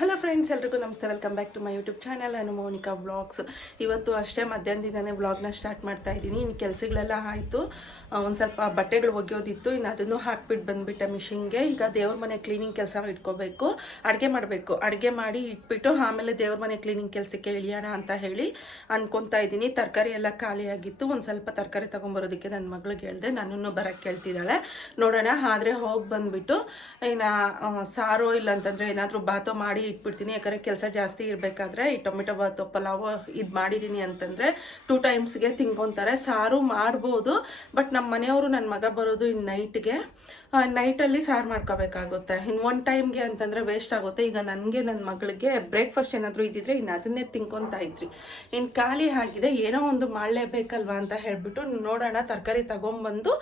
Hello friends, ಎಲ್ರಿಗೂ ನಮಸ್ತೆ. Welcome back to my YouTube channel. ನಾನು ಮೋನಿಕಾ ವ್ಲಾಗ್ಸ್. ಇವತ್ತು ಅಷ್ಟೇ ಮಧ್ಯಾಹ್ನದಿಂದನೇ ವ್ಲಾಗ್ನ ಸ್ಟಾರ್ಟ್ ಮಾಡ್ತಾ ಇದ್ದೀನಿ. ಇನ್ನು ಕೆಲಸಗಳೆಲ್ಲ ಆಯಿತು. ಒಂದು ಸ್ವಲ್ಪ ಬಟ್ಟೆಗಳು ಒಗೆಯೋದಿತ್ತು, ಇನ್ನು ಅದನ್ನು ಹಾಕ್ಬಿಟ್ಟು ಬಂದುಬಿಟ್ಟೆ ಮಿಷಿನ್ಗೆ. ಈಗ ದೇವ್ರ ಮನೆ ಕ್ಲೀನಿಂಗ್ ಕೆಲಸ ಇಟ್ಕೋಬೇಕು, ಅಡುಗೆ ಮಾಡಬೇಕು. ಅಡುಗೆ ಮಾಡಿ ಇಟ್ಬಿಟ್ಟು ಆಮೇಲೆ ದೇವ್ರ ಮನೆ ಕ್ಲೀನಿಂಗ್ ಕೆಲಸಕ್ಕೆ ಇಳಿಯೋಣ ಅಂತ ಹೇಳಿ ಅಂದ್ಕೊತಾ ಇದ್ದೀನಿ. ತರಕಾರಿ ಎಲ್ಲ ಖಾಲಿಯಾಗಿತ್ತು. ಒಂದು ಸ್ವಲ್ಪ ತರಕಾರಿ ತೊಗೊಂಬರೋದಕ್ಕೆ ನನ್ನ ಮಗಳಿಗೆ ಹೇಳಿದೆ, ನನ್ನನ್ನು ಬರೋಕ್ಕೆ ಕೇಳ್ತಿದ್ದಾಳೆ. ನೋಡೋಣ, ಆದರೆ ಹೋಗಿ ಬಂದುಬಿಟ್ಟು ಇನ್ನು ಸಾರು ಇಲ್ಲಾಂತಂದರೆ ಏನಾದರೂ ಬಾತೋ ಮಾಡಿ ಇಟ್ಬಿಡ್ತೀನಿ. ಯಾಕಂದರೆ ಕೆಲಸ ಜಾಸ್ತಿ ಇರಬೇಕಾದ್ರೆ ಈ ಟೊಮೆಟೊ ಬಾತು ಪಲಾವು ಇದು ಮಾಡಿದ್ದೀನಿ ಅಂತಂದರೆ 2 ಟೈಮ್ಸ್ಗೆ ತಿನ್ಕೊತಾರೆ. ಸಾರು ಮಾಡ್ಬೋದು, ಬಟ್ ನಮ್ಮ ಮನೆಯವರು ನನ್ನ ಮಗ ಬರೋದು ಇನ್ನು ನೈಟಲ್ಲಿ ಸಾರು ಮಾಡ್ಕೋಬೇಕಾಗುತ್ತೆ. ಇನ್ನು 1 ಟೈಮ್ಗೆ ಅಂತಂದರೆ ವೇಸ್ಟ್ ಆಗುತ್ತೆ. ಈಗ ನನಗೆ ನನ್ನ ಮಗಳಿಗೆ ಬ್ರೇಕ್ಫಾಸ್ಟ್ ಏನಾದರೂ ಇದ್ದಿದ್ರೆ ಇನ್ನು ಅದನ್ನೇ ತಿನ್ಕೊತಾ ಇದ್ರಿ. ಇನ್ನು ಖಾಲಿ ಆಗಿದೆ, ಏನೋ ಒಂದು ಮಾಡಲೇಬೇಕಲ್ವ ಅಂತ ಹೇಳಿಬಿಟ್ಟು ನೋಡೋಣ, ತರಕಾರಿ ತೊಗೊಂಬಂದು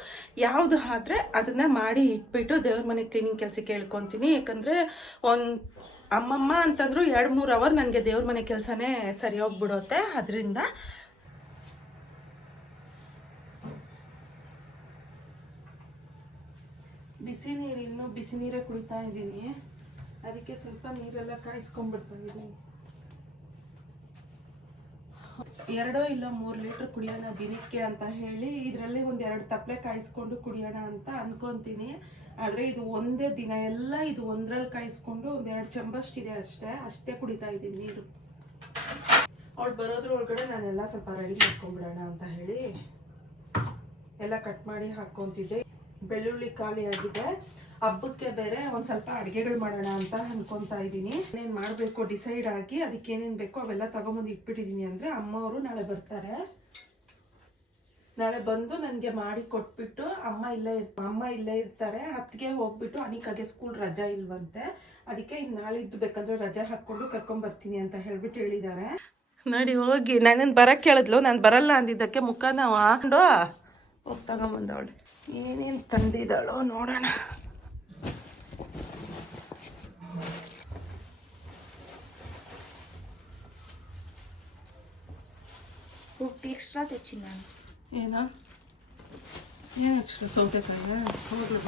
ಯಾವುದು ಆದರೆ ಅದನ್ನು ಮಾಡಿ ಇಟ್ಬಿಟ್ಟು ದೇವ್ರ ಮನೆ ಕ್ಲೀನಿಂಗ್ ಕೆಲಸಕ್ಕೆ ಹೇಳ್ಕೊತೀನಿ. ಯಾಕಂದರೆ ಅಮ್ಮಮ್ಮ ಅಂತಂದ್ರು 2-3 ಅವರ್ ನನಗೆ ದೇವ್ರ ಮನೆ ಕೆಲಸನೇ ಸರಿ ಹೋಗ್ಬಿಡುತ್ತೆ. ಅದರಿಂದ ಬಿಸಿ ನೀರೇ ಕುಡಿತಾ ಇದ್ದೀನಿ. ಅದಕ್ಕೆ ಸ್ವಲ್ಪ ನೀರೆಲ್ಲ ಕಾಯಿಸ್ಕೊಂಡ್ಬಿಡ್ತಾ ಇದ್ದೀನಿ. 2 ಇಲ್ಲ 3 ಲೀಟ್ರ್ ಕುಡಿಯೋಣ ದಿನಕ್ಕೆ ಅಂತ ಹೇಳಿ ಇದರಲ್ಲಿ 1-2 ತಪ್ಪಲೆ ಕಾಯಿಸ್ಕೊಂಡು ಕುಡಿಯೋಣ ಅಂತ ಅನ್ಕೊತೀನಿ. ಆದರೆ ಇದು ಒಂದೇ ದಿನ ಎಲ್ಲ ಇದು ಒಂದರಲ್ಲಿ ಕಾಯಿಸ್ಕೊಂಡು 1-2 ಚಮಚಷ್ಟಿದೆ ಅಷ್ಟೇ ಕುಡಿತಾ ಇದ್ದೀನಿ ನೀರು. ಅವಳು ಬರೋದ್ರ ಒಳಗಡೆ ನಾನೆಲ್ಲ ಸ್ವಲ್ಪ ರೆಡಿ ಮಾಡ್ಕೊಂಡ್ಬಿಡೋಣ ಅಂತ ಹೇಳಿ ಎಲ್ಲ ಕಟ್ ಮಾಡಿ ಹಾಕ್ಕೊತಿದ್ದೆ. ಬೆಳ್ಳುಳ್ಳಿ ಖಾಲಿ ಆಗಿದೆ. ಹಬ್ಬಕ್ಕೆ ಬೇರೆ ಒಂದು ಸ್ವಲ್ಪ ಅಡುಗೆಗಳು ಮಾಡೋಣ ಅಂತ ಅನ್ಕೊತಾ ಇದ್ದೀನಿ. ಏನೇನು ಮಾಡಬೇಕು ಡಿಸೈಡ್ ಆಗಿ ಅದಕ್ಕೆ ಏನೇನು ಬೇಕೋ ಅವೆಲ್ಲ ತಗೊಂಬಂದು ಇಟ್ಬಿಟ್ಟಿದ್ದೀನಿ. ಅಂದರೆ ಅಮ್ಮವರು ನಾಳೆ ಬರ್ತಾರೆ. ನಾಳೆ ಬಂದು ನನಗೆ ಮಾಡಿ ಕೊಟ್ಬಿಟ್ಟು ಅಮ್ಮ ಇಲ್ಲೇ ಇರ್ತಾರೆ. ಅತ್ತಿಗೆ ಹೋಗ್ಬಿಟ್ಟು ಅನಿಕಾಗೆ ಸ್ಕೂಲ್ ರಜಾ ಇಲ್ವಂತೆ. ಅದಕ್ಕೆ ಇನ್ನು ನಾಳಿದ್ದು ಬೇಕಂದ್ರೆ ರಜಾ ಹಾಕ್ಕೊಂಡು ಕರ್ಕೊಂಬರ್ತೀನಿ ಅಂತ ಹೇಳ್ಬಿಟ್ಟು ಹೇಳಿದ್ದಾರೆ. ನೋಡಿ ಹೋಗಿ ನನ್ನನ್ನು ಬರೋಕ್ಕೆ ಹೇಳಿದ್ಲು. ನಾನು ಬರಲ್ಲ ಅಂದಿದ್ದಕ್ಕೆ ಮುಖನ ಹಾಕೊಂಡು ಹೋಗಿ ತಗೊಂಬಂದವಳು. ಏನೇನು ತಂದಿದ್ದಾಳೋ ನೋಡೋಣ. ಎಕ್ಸ್ಟ್ರಾ ತೆಚ್ಚಿಲ್ಲ ಏನು ಎಕ್ಸ್ಟ್ರಾ ಸೌತೆಕಾಯ ಹೋಗ್ಲು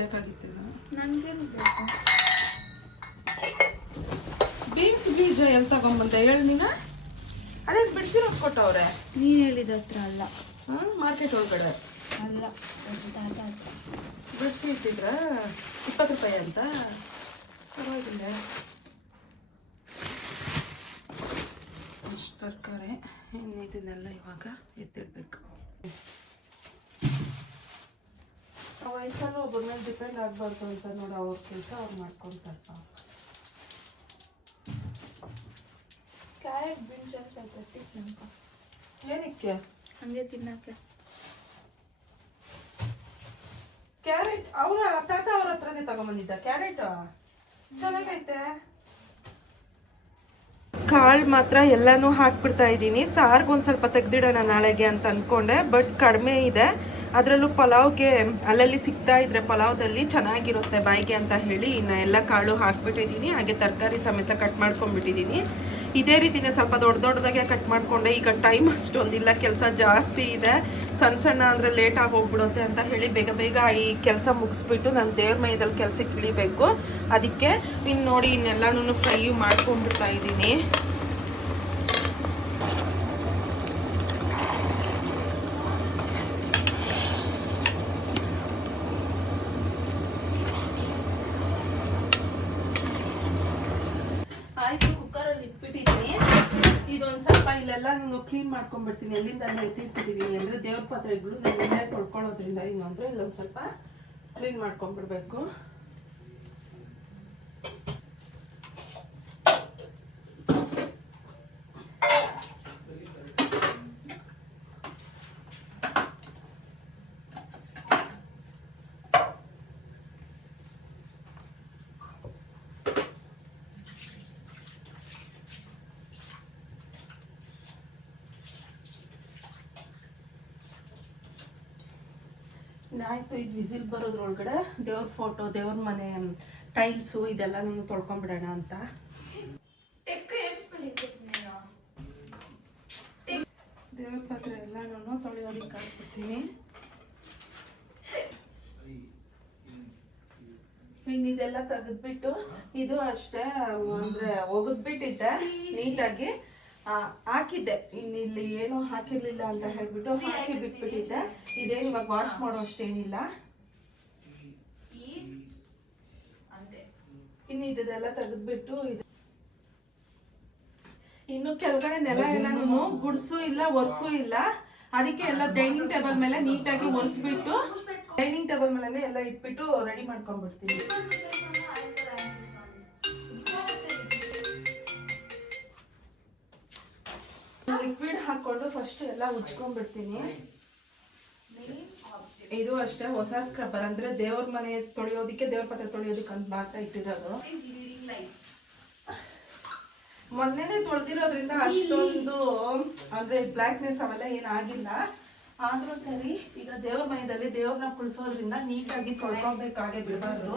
ಬೇಕಾಗಿತ್ತೇನ? ನನಗೇನು ಬೇಕು? ಬೀನ್ಸ್ ಬೀಜ ಎಲ್ಲಿ ತಗೊಂಬಂದೆ ಹೇಳಿ ನೀನು? ಅದೇ ಬಿಡಿಸಿರೋದು ಕೊಟ್ಟವ್ರೆ. ನೀನು ಹೇಳಿದ ಹತ್ರ ಅಲ್ಲ, ಮಾರ್ಕೆಟ್ ಒಳಗಡೆ ಅಲ್ಲ, ಬಿಡಿಸಿ ಇಟ್ಟಿದ್ರ 20 ರೂಪಾಯಿ ಅಂತ. ಪರವಾಗಿಲ್ಲ, ಅಷ್ಟು ತರಕಾರಿ. ಇನ್ನು ಇದನ್ನೆಲ್ಲ ಇವಾಗ ಎತ್ತಿಡ್ಬೇಕು. ವಯಸ್ಸಲ್ಲೂ ಒಬ್ಬರ ಮೇಲೆ ಡಿಪೆಂಡ್ ಆಗಬಾರ್ದು ಅಂತ ನೋಡಿ ಅವ್ರ ಕೆಲಸ ಅವ್ರು ಮಾಡ್ಕೊತಾರಪ್ಪ. ಕ್ಯಾರೆಟ್ ಬೀನ್ಸ್ ಸ್ವಲ್ಪ ಏನಕ್ಕೆ ಹಂಗೆ ತಿನ್ನಕ್ಕೆ? ಕ್ಯಾರೆಟ್ ಅವರ ತಾತ ಅವ್ರ ಹತ್ರನೇ ತಗೊಂಬಂದಿದ್ದ ಕ್ಯಾರೆಟ್. ಚೆನ್ನಾಗೈತೆ. ಕಾಳು ಮಾತ್ರ ಎಲ್ಲನೂ ಹಾಕ್ಬಿಡ್ತಾ ಇದ್ದೀನಿ. ಸಾರ್ಗೊಂದು ಸ್ವಲ್ಪ ತೆಗ್ದಿಡೋಣ ನಾಳೆಗೆ ಅಂತ ಅಂದ್ಕೊಂಡೆ, ಬಟ್ ಕಡಿಮೆ ಇದೆ. ಅದರಲ್ಲೂ ಪಲಾವ್ಗೆ ಅಲ್ಲಲ್ಲಿ ಸಿಗ್ತಾ ಇದ್ರೆ ಪಲಾವ್ದಲ್ಲಿ ಚೆನ್ನಾಗಿರುತ್ತೆ ಬಾಯಿಗೆ ಅಂತ ಹೇಳಿ ಇನ್ನು ಎಲ್ಲ ಕಾಳು ಹಾಕ್ಬಿಟ್ಟಿದ್ದೀನಿ. ಹಾಗೆ ತರಕಾರಿ ಸಮೇತ ಕಟ್ ಮಾಡ್ಕೊಂಡ್ಬಿಟ್ಟಿದ್ದೀನಿ. ಇದೇ ರೀತಿನೇ ಸ್ವಲ್ಪ ದೊಡ್ಡದಾಗೆ ಕಟ್ ಮಾಡಿಕೊಂಡೆ. ಈಗ ಟೈಮ್ ಅಷ್ಟೊಂದಿಲ್ಲ, ಕೆಲಸ ಜಾಸ್ತಿ ಇದೆ. ಸಣ್ಣ ಅಂದರೆ ಲೇಟಾಗಿ ಹೋಗ್ಬಿಡುತ್ತೆ ಅಂತ ಹೇಳಿ ಬೇಗ ಈ ಕೆಲಸ ಮುಗಿಸ್ಬಿಟ್ಟು ನಾನು ದೇವ್ರ ಮೈದಲ್ಲಿ ಕೆಲಸಕ್ಕೆ ಇಳಿಬೇಕು. ಅದಕ್ಕೆ ಇನ್ನು ನೋಡಿ ಇನ್ನೆಲ್ಲನೂ ಫ್ರೈ ಮಾಡ್ಕೊಂಡ್ಬಿಡ್ತಾ ಇದ್ದೀನಿ. ಆಯಿತು, ಕುಕ್ಕರಲ್ಲಿ ಇಟ್ಬಿಟ್ಟಿದ್ದೀನಿ. ಇದೊಂದು ಸ್ವಲ್ಪ ಇಲ್ಲೆಲ್ಲ ನಾನು ಕ್ಲೀನ್ ಮಾಡ್ಕೊಂಡ್ಬಿಡ್ತೀನಿ. ಎಲ್ಲಿಂದ ಎತ್ತಿಟ್ಬಿಟ್ಟಿದ್ದೀನಿ ಅಂದರೆ ದೇವ್ರ ಪಾತ್ರೆಗಳು ನಾನು ಇಲ್ಲೇ ತೊಳ್ಕೊಳ್ಳೋದ್ರಿಂದ ಇನ್ನು ಅಂದರೆ ಇಲ್ಲೊಂದು ಸ್ವಲ್ಪ ಕ್ಲೀನ್ ಮಾಡ್ಕೊಂಡ್ಬಿಡ್ಬೇಕು. ಆಯಿತು, ಇದು ವಿಸಿಲ್ ಬರೋದ್ರೊಳಗಡೆ ದೇವ್ರ ಫೋಟೋ, ದೇವ್ರ ಮನೆ ಟೈಲ್ಸು ಇದೆಲ್ಲ ನಾನು ತೊಳ್ಕೊಂಬಿಡೋಣ ಅಂತ. ದೇವ್ರ ಪಾತ್ರೆ ಎಲ್ಲ ನಾನು ತೊಳೆಯೋದಕ್ಕೆ ಹಾಕ್ಬಿಡ್ತೀನಿ. ಇನ್ನಿದೆಲ್ಲ ತೆಗೆದ್ಬಿಟ್ಟು ಇದು ಅಷ್ಟೇ ಅಂದ್ರೆ ಒಗದ್ಬಿಟ್ಟಿದ್ದೆ ನೀಟಾಗಿ ಹಾಕಿದ್ದೆ. ಇನ್ನಿಲ್ಲಿ ಏನು ಹಾಕಿರ್ಲಿಲ್ಲ ಅಂತ ಹೇಳ್ಬಿಟ್ಟು ಹಾಕಿ ಬಿಟ್ಬಿಟ್ಟಿದ್ದೆ. ಇದೇನು ಇವಾಗ ವಾಶ್ ಮಾಡೋ ಅಷ್ಟೇನಿಲ್ಲ. ಇನ್ನು ಇದೆಲ್ಲ ತೆಗೆದ್ಬಿಟ್ಟು ಇನ್ನು ಕೆಳಗಡೆ ನೆಲ ಎಲ್ಲಾನು ಗುಡ್ಸು ಇಲ್ಲ ಒರ್ಸು ಇಲ್ಲ. ಅದಕ್ಕೆ ಎಲ್ಲ ಡೈನಿಂಗ್ ಟೇಬಲ್ ಮೇಲೆ ನೀಟಾಗಿ ಒರೆಸ್ಬಿಟ್ಟು ಡೈನಿಂಗ್ ಟೇಬಲ್ ಮೇಲೆ ಎಲ್ಲ ಇಟ್ಬಿಟ್ಟು ರೆಡಿ ಮಾಡ್ಕೊಂಡ್ಬಿಡ್ತೀನಿ. ಲಿಕ್ವಿಡ್ ಹಾಕೊಂಡು ಫಸ್ಟ್ ಎಲ್ಲ ಉಜ್ಕೊಂಡ್ಬಿಡ್ತೀನಿ. ಇದು ಅಷ್ಟೇ ಹೊಸ ಸ್ಕ್ರಬ್ಬರ್, ಅಂದ್ರೆ ದೇವ್ರ ಮನೆ ತೊಳೆಯೋದಿಕ್ಕೆ, ದೇವ್ರ ಪಾತ್ರೆ ತೊಳೆಯೋದಕ್ಕೆ ಅಂತ ಮಾತ್ರ ಇಟ್ಟಿರೋದು. ಮೊನ್ನೆನೆ ತೊಳೆದಿರೋದ್ರಿಂದ ಅಷ್ಟೊಂದು ಅಂದ್ರೆ ಬ್ಲ್ಯಾಕ್ನೆಸ್ ಅವೆಲ್ಲ ಏನಾಗಿಲ್ಲ. ಆದ್ರೂ ಸರಿ, ಈಗ ದೇವ್ರ ಮನೆಯಲ್ಲಿ ದೇವ್ರನ್ನ ಕುಳಿಸೋದ್ರಿಂದ ನೀಟಾಗಿ ತೊಳ್ಕೊಬೇಕಾಗೆ ಬಿಡಬಾರ್ದು.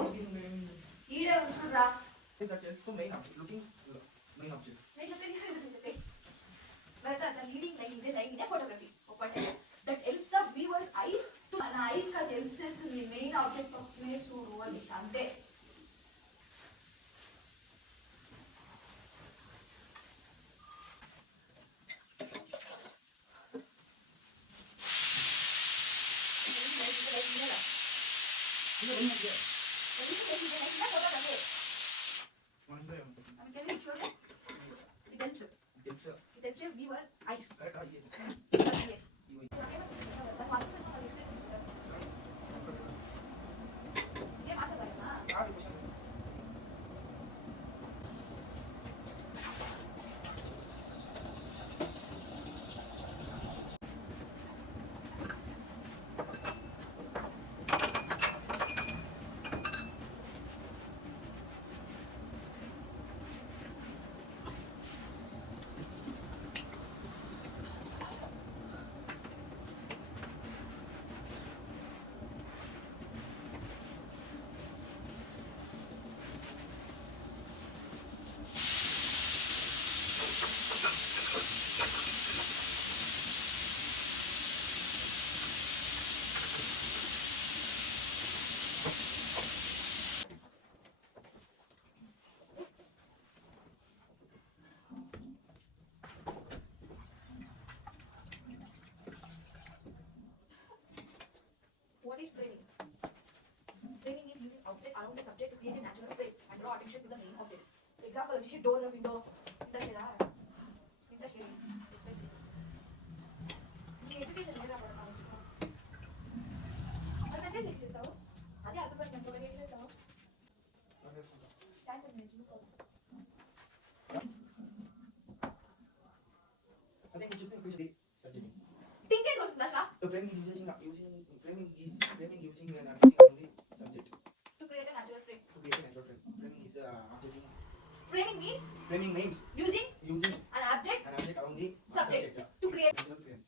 What is framing? Framing is using object around the subject to create a natural frame and draw attention to the main object. Example, వచ్చేసి door, window, ఇంట్రెస్ట్ ఈ ఎడ్యుకేషన్ లేదా అది మెసేజ్ ఏం చేస్తావు? అదే అర్థపడి ఎంత ఏం చేస్తావు? స్టాండ్ చేయండి. I think we should be subject. Thinking వస్తుందా అసలు? Framing is using an object on the subject To create a natural frame. to create a natural frame. Framing is object. Framing means Using using an object on the subject to create natural frame.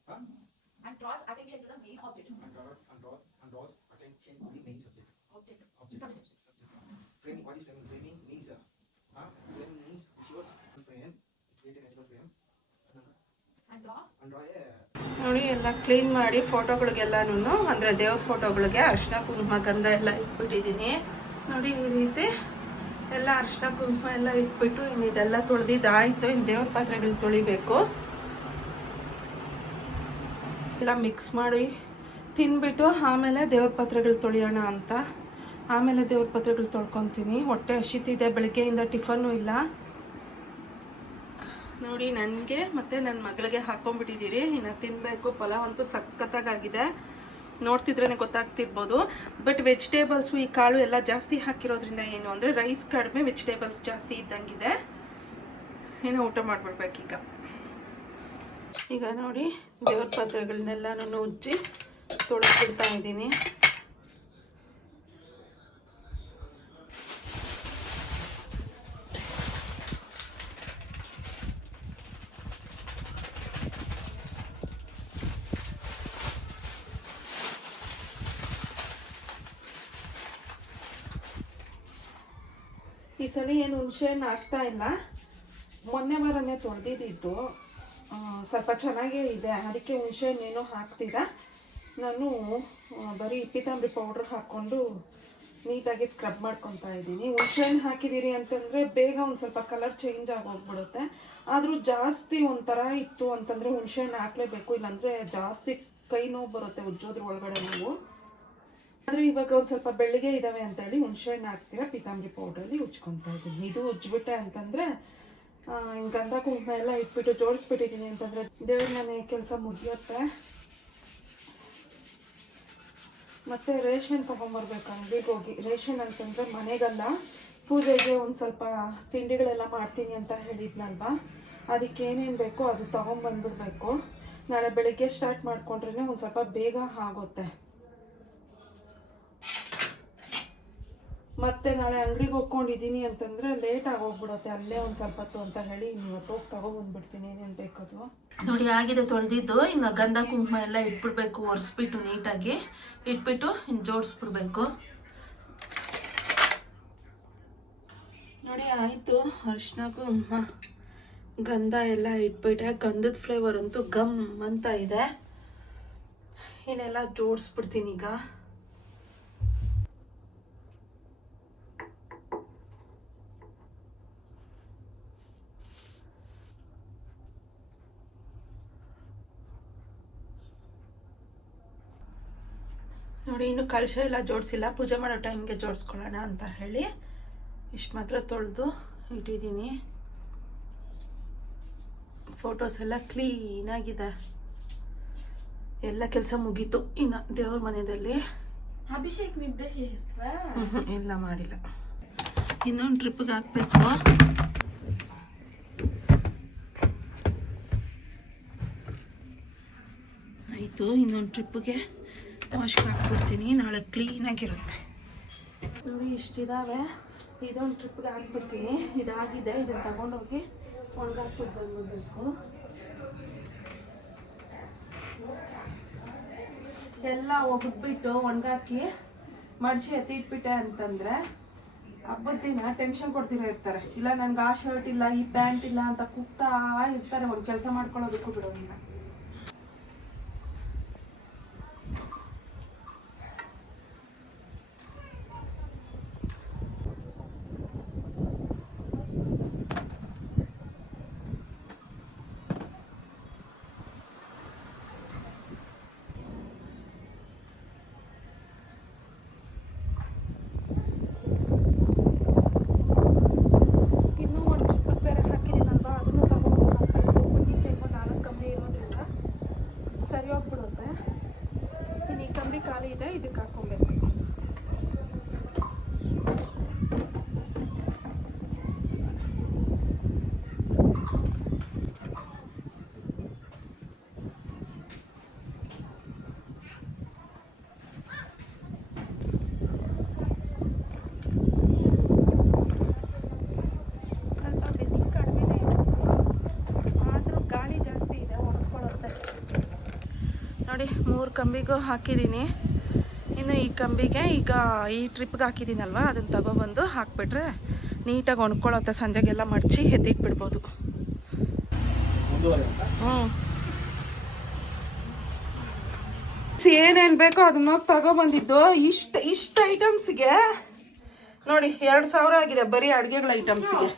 and draws attention to the main object. And draws attention to the main subject. Subject. Framing. What is framing? Framing means it shows frame. Create a natural frame. And draw a ನೋಡಿ ಎಲ್ಲ clean ಮಾಡಿ ಫೋಟೋಗಳಿಗೆಲ್ಲನೂ ಅಂದರೆ ದೇವ್ರ ಫೋಟೋಗಳಿಗೆ ಅರಿಶಿನ ಕುಂಕುಮ ಗಂಧ ಎಲ್ಲ ಇಟ್ಬಿಟ್ಟಿದ್ದೀನಿ. ನೋಡಿ ಈ ರೀತಿ ಎಲ್ಲ ಅರಿಶಿನ ಕುಂಕುಮ ಎಲ್ಲ ಇಟ್ಬಿಟ್ಟು ಇನ್ನು ಇದೆಲ್ಲ ತೊಳೆದಿದ್ದಾಯಿತು. ಇನ್ನು ದೇವ್ರ ಪಾತ್ರೆಗಳು ತೊಳಿಬೇಕು. ಎಲ್ಲ ಮಿಕ್ಸ್ ಮಾಡಿ ತಿನ್ಬಿಟ್ಟು ಆಮೇಲೆ ದೇವ್ರ ಪಾತ್ರೆಗಳು ತೊಳೆಯೋಣ ಅಂತ ಆಮೇಲೆ ದೇವ್ರ ಪಾತ್ರೆಗಳು ತೊಳ್ಕೊತೀನಿ. ಹೊಟ್ಟೆ ಹಸಿತಿದೆ, ಬೆಳಗ್ಗೆಯಿಂದ ಟಿಫನ್ನು ಇಲ್ಲ. ನೋಡಿ ನನಗೆ ಮತ್ತು ನನ್ನ ಮಗಳಿಗೆ ಹಾಕ್ಕೊಂಡ್ಬಿಟ್ಟಿದ್ದೀರಿ. ಇನ್ನು ತಿನ್ನಬೇಕು. ಪಲಾವ್ ಅಂತೂ ಸಖತ್ತಾಗಿದೆ, ನೋಡ್ತಿದ್ರೇ ಗೊತ್ತಾಗ್ತಿರ್ಬೋದು. ಬಟ್ ವೆಜಿಟೇಬಲ್ಸು ಈ ಕಾಳು ಎಲ್ಲ ಜಾಸ್ತಿ ಹಾಕಿರೋದ್ರಿಂದ ಏನು ಅಂದರೆ ರೈಸ್ ಕಡಿಮೆ, ವೆಜಿಟೇಬಲ್ಸ್ ಜಾಸ್ತಿ ಇದ್ದಂಗಿದೆ. ಏನೋ ಊಟ ಮಾಡಿಬಿಡ್ಬೇಕೀಗ. ಈಗ ನೋಡಿ ದೇವ್ರ ಪಾತ್ರೆಗಳನ್ನೆಲ್ಲನೂ ಉಜ್ಜಿ ತೊಳೆದ್ಬಿಡ್ತಾ ಇದ್ದೀನಿ. ಈ ಸಲ ಏನು ಹುಣಸೆ ಹಣ್ಣು ಹಾಕ್ತಾ ಇಲ್ಲ. ಮೊನ್ನೆ ವಾರನೇ ತೊಳೆದಿದ್ದು ಸ್ವಲ್ಪ ಚೆನ್ನಾಗೇ ಇದೆ. ಅದಕ್ಕೆ ಹುಣಸೆ ಹಣ್ಣೇನು ಹಾಕ್ತೀರಾ, ನಾನು ಬರೀ ಇಪ್ಪಿತಾಂಬ್ರಿ ಪೌಡ್ರ್ ಹಾಕ್ಕೊಂಡು ನೀಟಾಗಿ ಸ್ಕ್ರಬ್ ಮಾಡ್ಕೊತಾ ಇದ್ದೀನಿ. ಹುಣಸೆಹಣ್ಣು ಹಾಕಿದ್ದೀರಿ ಅಂತಂದರೆ ಬೇಗ ಒಂದು ಸ್ವಲ್ಪ ಕಲರ್ ಚೇಂಜ್ ಆಗೋಗ್ಬಿಡುತ್ತೆ. ಆದರೂ ಜಾಸ್ತಿ ಒಂಥರ ಇತ್ತು ಅಂತಂದರೆ ಹುಣಸೆಹಣ್ಣು ಹಾಕಲೇಬೇಕು, ಇಲ್ಲಾಂದರೆ ಜಾಸ್ತಿ ಕೈ ನೋವು ಬರುತ್ತೆ ಉಜ್ಜೋದ್ರ ಒಳಗಡೆ ನೀವು. ಆದರೆ ಇವಾಗ ಒಂದು ಸ್ವಲ್ಪ ಬೆಳಿಗ್ಗೆ ಇದ್ದಾವೆ ಅಂತೇಳಿ ಹುಣಸೆಹಣ್ಣು ಹಾಕ್ತೀರಾ ಪೀತಾಂಬರಿ ಪೌಡ್ರಲ್ಲಿ ಉಜ್ಕೊತಾ ಇದ್ದೀನಿ. ಇದು ಉಜ್ಬಿಟ್ಟೆ ಅಂತಂದರೆ ಹಿಂಗೆ ಗಂಧ ಕುಂಕುಮ ಎಲ್ಲ ಇಟ್ಬಿಟ್ಟು ಜೋಡಿಸ್ಬಿಟ್ಟಿದ್ದೀನಿ ಅಂತಂದರೆ ದೇವ್ರ ಮನೆ ಕೆಲಸ ಮುಗಿಯುತ್ತೆ. ಮತ್ತು ರೇಷನ್ ತೊಗೊಂಬರ್ಬೇಕು ಅಂಗಡಿಗೆ ಹೋಗಿ. ರೇಷನ್ ಅಂತಂದರೆ ಮನೆಗಲ್ಲ, ಪೂಜೆಗೆ ಒಂದು ಸ್ವಲ್ಪ ತಿಂಡಿಗಳೆಲ್ಲ ಮಾಡ್ತೀನಿ ಅಂತ ಹೇಳಿದ್ನಲ್ವ, ಅದಕ್ಕೆ ಏನೇನು ಬೇಕೋ ಅದು ತೊಗೊಂಬಂದ್ಬಿಡ್ಬೇಕು. ನಾಳೆ ಬೆಳಿಗ್ಗೆ ಸ್ಟಾರ್ಟ್ ಮಾಡಿಕೊಂಡ್ರೆ ಒಂದು ಸ್ವಲ್ಪ ಬೇಗ ಆಗುತ್ತೆ. ಮತ್ತೆ ನಾಳೆ ಅಂಗಡಿಗೆ ಹೋಗ್ಕೊಂಡಿದ್ದೀನಿ ಅಂತಂದರೆ ಲೇಟ್ ಆಗೋಗ್ಬಿಡುತ್ತೆ, ಅಲ್ಲೇ ಒಂದು ಸ್ವಲ್ಪ ಹೊತ್ತು ಅಂತ ಹೇಳಿ ಇವತ್ತು ಹೋಗಿ ತೊಗೊಬಂದ್ಬಿಡ್ತೀನಿ ಏನೇನು ಬೇಕದು. ನೋಡಿ ಆಗಿದೆ ತೊಳೆದಿದ್ದು. ಇನ್ನು ಗಂಧ ಕುಂಕುಮ ಎಲ್ಲ ಇಟ್ಬಿಡ್ಬೇಕು, ಒರೆಸ್ಬಿಟ್ಟು ನೀಟಾಗಿ ಇಟ್ಬಿಟ್ಟು ಇನ್ನು ಜೋಡಿಸ್ಬಿಡ್ಬೇಕು. ನೋಡಿ ಆಯಿತು, ಅರಿಶಿನ ಕುಂಕುಮ ಗಂಧ ಎಲ್ಲ ಇಟ್ಬಿಟ್ಟೆ. ಗಂಧದ ಫ್ಲೇವರ್ ಅಂತೂ ಗಮ್ ಅಂತ ಇದೆ. ಇನ್ನೆಲ್ಲ ಜೋಡಿಸ್ಬಿಡ್ತೀನಿ ಈಗ. ನೋಡಿ ಇನ್ನು ಕಳಶ ಎಲ್ಲ ಜೋಡಿಸಿಲ್ಲ, ಪೂಜೆ ಮಾಡೋ ಟೈಮ್ಗೆ ಜೋಡಿಸ್ಕೊಳ್ಳೋಣ ಅಂತ ಹೇಳಿ ಇಷ್ಟು ಮಾತ್ರ ತೊಳೆದು ಇಟ್ಟಿದ್ದೀನಿ. ಫೋಟೋಸ್ ಎಲ್ಲ ಕ್ಲೀನಾಗಿದೆ, ಎಲ್ಲ ಕೆಲಸ ಮುಗೀತು. ಇನ್ನು ದೇವ್ರ ಮನೆಯಲ್ಲಿ ಅಭಿಷೇಕ್ ಇಲ್ಲ ಮಾಡಿಲ್ಲ, ಇನ್ನೊಂದು ಟ್ರಿಪ್ಗೆ ಹಾಕ್ಬೇಕು. ಆಯಿತು, ಇನ್ನೊಂದು ಟ್ರಿಪ್ಗೆ ವಾಶ್ಗೆ ಹಾಕ್ಬಿಡ್ತೀನಿ, ನಾಳೆ ಕ್ಲೀನಾಗಿರುತ್ತೆ. ನೋಡಿ ಇಷ್ಟಿದ್ದಾವೆ, ಇದೊಂದು ಟ್ರಿಪ್ಗೆ ಹಾಕ್ಬಿಡ್ತೀನಿ. ಇದಾಗಿದೆ, ಇದನ್ನು ತಗೊಂಡೋಗಿ ಒಣಗಾಕ್ಬಿಟ್ಟು ಬಂದ್ಬಿಡ್ಬೇಕು. ಎಲ್ಲ ಒಗ್ಬಿಟ್ಟು ಒಣಗಾಕಿ ಮಡಿಸಿ ಎತ್ತಿಟ್ಬಿಟ್ಟೆ ಅಂತಂದರೆ ಹಬ್ಬದ ದಿನ ಟೆನ್ಷನ್ ಕೊಡ್ತಿರೋ ಇರ್ತಾರೆ. ಇಲ್ಲ ನನಗೆ ಆ ಶರ್ಟ್ ಇಲ್ಲ, ಈ ಪ್ಯಾಂಟ್ ಇಲ್ಲ ಅಂತ ಕೂಗ್ತಾ ಇರ್ತಾರೆ, ಒಂದು ಕೆಲಸ ಮಾಡ್ಕೊಳ್ಳೋದಕ್ಕೂ ಬಿಡೋದಿಲ್ಲ. ಖಾಲಿ ಇದೆ, ಇದಕ್ಕೆ ಹಾಕೊಬೇಕು. ಸ್ವಲ್ಪ ಬಿಸಿಲು ಕಡಿಮೆ ಇದೆ, ಆದರೂ ಗಾಳಿ ಜಾಸ್ತಿ ಇದೆ, ಒಣಕೊಳ್ಳುತ್ತೆ. ನೋಡಿ 3 ಕಂಬಿಗೂ ಹಾಕಿದ್ದೀನಿ. ಇನ್ನು ಈ ಕಂಬಿಗೆ ಈಗ ಈ ಟ್ರಿಪ್ಗೆ ಹಾಕಿದ್ದೀನಲ್ವ, ಅದನ್ನು ತಗೊಬಂದು ಹಾಕ್ಬಿಟ್ರೆ ನೀಟಾಗಿ ಒಣ್ಕೊಳ್ಳುತ್ತೆ. ಸಂಜೆಗೆಲ್ಲ ಮಡಚಿ ಎತ್ತಿಟ್ಬಿಡ್ಬೋದು. ಏನೇನು ಬೇಕೋ ಅದನ್ನ ಹೋಗಿ ತಗೊಬಂದಿದ್ದು. ಇಷ್ಟು ಐಟಮ್ಸ್ಗೆ ನೋಡಿ 2000 ಆಗಿದೆ ಬರೀ ಅಡುಗೆಗಳ ಐಟಮ್ಸ್ಗೆ.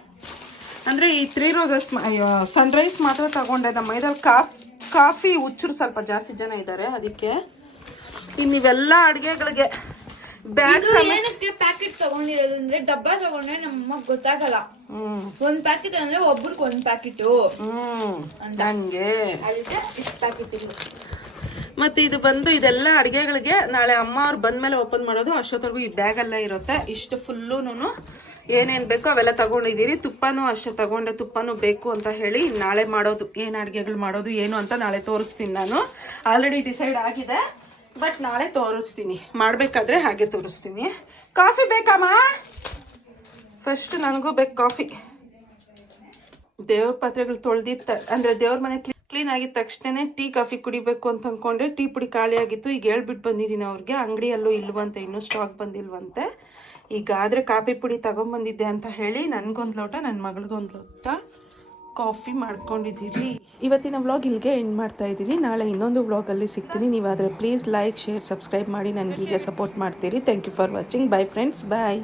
ಅಂದರೆ ಈ 3 ರೋಸಸ್ ಸನ್ರೈಸ್ ಮಾತ್ರ ತಗೊಂಡೆ. ನಮ್ಮ ಮೈದಲ್ಲಿ ಕಾಫಿ ಹುಚ್ಚರು ಸ್ವಲ್ಪ ಜಾಸ್ತಿ ಜನ ಇದ್ದಾರೆ, ಅದಕ್ಕೆ. ಇನ್ನು ಇವೆಲ್ಲ ಅಡುಗೆಗಳಿಗೆ ಬ್ಯಾಗ್ ಏನಕ್ಕೆ ಪ್ಯಾಕೆಟ್ ತಗೊಂಡಿರೋದು ಅಂದ್ರೆ ಡಬ್ಬ ತಗೊಂಡ್ರೆ ನಮ್ಮಮ್ಮ ಗೊತ್ತಾಗಲ್ಲ. ಒಂದ್ ಪ್ಯಾಕೆಟ್ ಅಂದ್ರೆ ಒಬ್ರಿಗೆ ಒಂದ್ ಪ್ಯಾಕೆಟ್ ಹಂಗೆ. ಅದಕ್ಕೆ ಇಷ್ಟು ಪ್ಯಾಕೆಟ್ ಇದೆ. ಮತ್ತೆ ಇದು ಬಂದು ಇದೆಲ್ಲ ಅಡುಗೆಗಳಿಗೆ ನಾಳೆ ಅಮ್ಮ ಅವ್ರು ಬಂದ್ಮೇಲೆ ಓಪನ್ ಮಾಡೋದು. ಅಷ್ಟೊತ್ತವರೆಗೂ ಈ ಬ್ಯಾಗಲ್ಲೇ ಇರುತ್ತೆ. ಇಷ್ಟು ಫುಲ್ಲೂನು ಏನೇನು ಬೇಕೋ ಅವೆಲ್ಲ ತಗೊಂಡಿದ್ದೀರಿ. ತುಪ್ಪನೂ ಅಷ್ಟೇ ತಗೊಂಡೆ, ತುಪ್ಪನೂ ಬೇಕು ಅಂತ ಹೇಳಿ. ನಾಳೆ ಮಾಡೋದು ಏನು ಅಡುಗೆಗಳು ಮಾಡೋದು ಏನು ಅಂತ ನಾಳೆ ತೋರಿಸ್ತೀನಿ. ನಾನು ಆಲ್ರೆಡಿ ಡಿಸೈಡ್ ಆಗಿದೆ, ಬಟ್ ನಾಳೆ ತೋರಿಸ್ತೀನಿ. ಮಾಡಬೇಕಾದ್ರೆ ಹಾಗೆ ತೋರಿಸ್ತೀನಿ. ಕಾಫಿ ಬೇಕಮ್ಮ? ಫಸ್ಟ್ ನನಗೂ ಬೇಕು ಕಾಫಿ. ದೇವ್ರ ಪಾತ್ರೆಗಳು ತೊಳೆದಿತ್ತ ಅಂದರೆ ದೇವ್ರ ಮನೆ ಕ್ಲೀನ್ ಆಗಿದ ತಕ್ಷಣ ಟೀ ಕಾಫಿ ಕುಡಿಬೇಕು ಅಂತ ಅಂದ್ಕೊಂಡೆ. ಟೀ ಪುಡಿ ಖಾಲಿ ಆಗಿತ್ತು, ಈಗ ಹೇಳ್ಬಿಟ್ಟು ಬಂದಿದ್ದೀನಿ ಅವ್ರಿಗೆ. ಅಂಗಡಿಯಲ್ಲೂ ಇಲ್ವಂತೆ, ಇನ್ನೂ ಸ್ಟಾಕ್ ಬಂದಿಲ್ವಂತೆ. ಈಗ ಆದರೆ ಕಾಫಿ ಪುಡಿ ತಗೊಂಬಂದಿದ್ದೆ ಅಂತ ಹೇಳಿ ನನಗೊಂದು ಲೋಟ, ನನ್ನ ಮಗಳಿಗೊಂದು ಲೋಟ ಕಾಫಿ ಮಾಡ್ಕೊಂಡಿದ್ದೀರಿ. ಇವತ್ತಿನ ವ್ಲಾಗ್ ಇಲ್ಲಿಗೆ ಎಂಡ್ ಮಾಡ್ತಾ ಇದ್ದೀನಿ. ನಾಳೆ ಇನ್ನೊಂದು ವ್ಲಾಗಲ್ಲಿ ಸಿಗ್ತೀನಿ. ನೀವಾದರೆ ಪ್ಲೀಸ್ ಲೈಕ್, ಶೇರ್, ಸಬ್ಸ್ಕ್ರೈಬ್ ಮಾಡಿ ನನಗೀಗ ಸಪೋರ್ಟ್ ಮಾಡ್ತೀರಿ. Thank you for watching. Bye friends, bye.